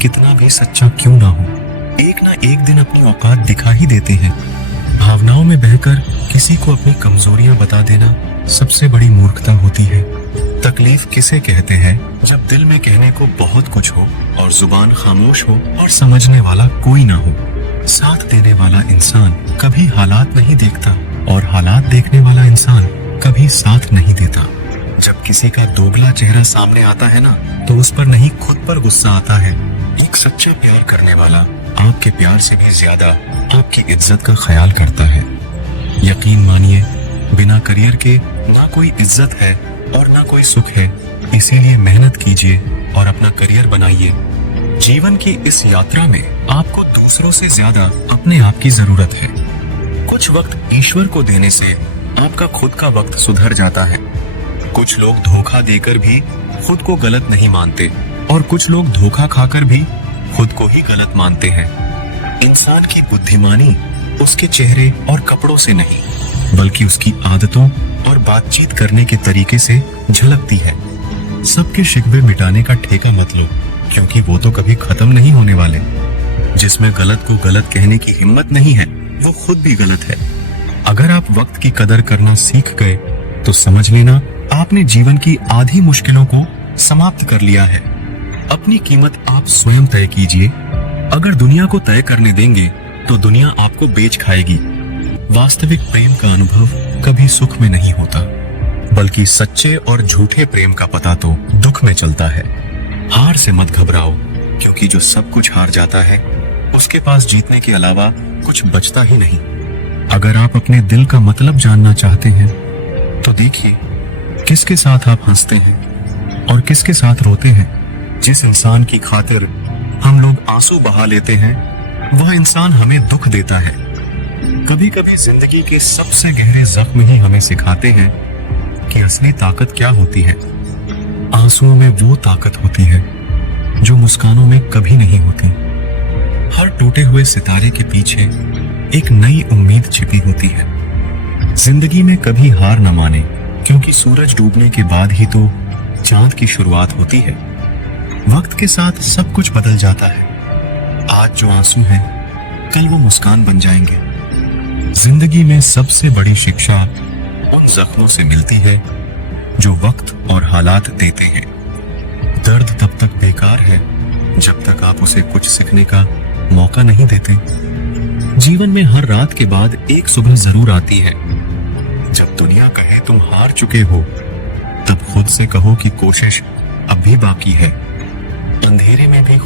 कितना भी सच्चा क्यों ना हो, एक ना एक दिन अपनी औकात दिखा ही देते हैं। भावनाओं में बहकर किसी को अपनी कमजोरियां बता देना सबसे बड़ी मूर्खता होती है। तकलीफ किसे कहते हैं जब दिल में कहने को बहुत कुछ हो और जुबान खामोश हो और समझने वाला कोई ना हो। साथ देने वाला इंसान कभी हालात नहीं देखता और हालात देखने वाला इंसान कभी साथ नहीं देता। जब किसी का दोगला चेहरा सामने आता है ना, तो उस पर नहीं खुद पर गुस्सा आता है। एक सच्चे प्यार करने वाला आपके प्यार से भी ज्यादा आपकी इज्जत का ख्याल करता है। यकीन मानिए, बिना करियर के ना कोई इज्जत है और ना कोई सुख है। इसीलिए मेहनत कीजिए और अपना करियर बनाइए। जीवन की इस यात्रा में आपको दूसरों से ज्यादा अपने आप की जरूरत है। कुछ वक्त ईश्वर को देने से आपका खुद का वक्त सुधर जाता है। कुछ लोग धोखा देकर भी खुद को गलत नहीं मानते और कुछ लोग धोखा खाकर भी खुद को ही गलत मानते हैं। इंसान की बुद्धिमानी उसके चेहरे और कपड़ों से नहीं, बल्कि उसकी आदतों और बातचीत करने के तरीके से झलकती है। सबके शिकवे मिटाने का ठेका मत लो, क्योंकि वो तो कभी खत्म नहीं होने वाले। जिसमें गलत को गलत कहने की हिम्मत नहीं है, वो खुद भी गलत है। अगर आप वक्त की कदर करना सीख गए, तो समझ लेना आपने जीवन की आधी मुश्किलों को समाप्त कर लिया है। अपनी कीमत आप स्वयं तय कीजिए। अगर दुनिया को तय करने देंगे, तो दुनिया आपको बेच खाएगी। वास्तविक प्रेम का अनुभव कभी सुख में नहीं होता, बल्कि सच्चे और झूठे प्रेम का पता तो दुख में चलता है। हार से मत घबराओ, क्योंकि जो सब कुछ हार जाता है, उसके पास जीतने के अलावा कुछ बचता ही नहीं। अगर आप अपने दिल का मतलब जानना चाहते हैं, तो देखिए किसके साथ आप हंसते हैं और किसके साथ रोते हैं। जिस इंसान की खातिर हम लोग आंसू बहा लेते हैं, वह इंसान हमें दुख देता है। कभी कभी जिंदगी के सबसे गहरे जख्म ही हमें सिखाते हैं कि असली ताकत क्या होती है। आंसुओं में वो ताकत होती है जो मुस्कानों में कभी नहीं होती। हर टूटे हुए सितारे के पीछे एक नई उम्मीद छिपी होती है। जिंदगी में कभी हार न माने, क्योंकि सूरज डूबने के बाद ही तो चांद की शुरुआत होती है। वक्त के साथ सब कुछ बदल जाता है। आज जो आंसू हैं, कल वो मुस्कान बन जाएंगे। जिंदगी में सबसे बड़ी शिक्षा उन जख्मों से मिलती है जो वक्त और हालात देते हैं। दर्द तब तक बेकार है जब तक आप उसे कुछ सीखने का मौका नहीं देते। जीवन में हर रात के बाद एक सुबह जरूर आती है। जब दुनिया कहे तुम हार चुके हो, तब खुद से कहो कि कोशिश अब भी बाकी है। अंधेरे में भी